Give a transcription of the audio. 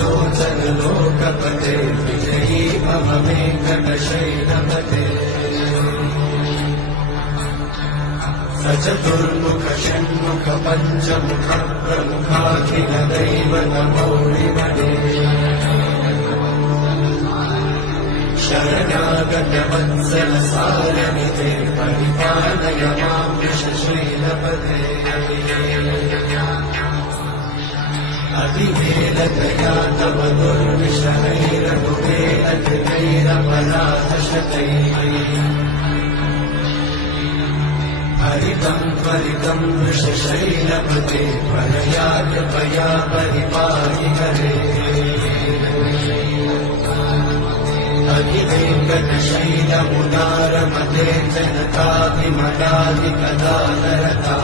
लोचन लोकपते विजयी मम वेङ्कटशैलपते सचतुर्मुख षण्मुख पञ्चमुख प्रमुखाखिल दैवतमौलिमणे शरणागत वत्सल सारनिधे परिपालय मां वृषशैलपते अतिवेदतया तव दुर्विषहैरभुवे अतिवैरपराधशतैः हरितं त्वरितं वृषशैलपते परया कृपया परिपाहि हरे अतिवेङ्कटशैलमुदारमते जनताभिमलादिकदानरता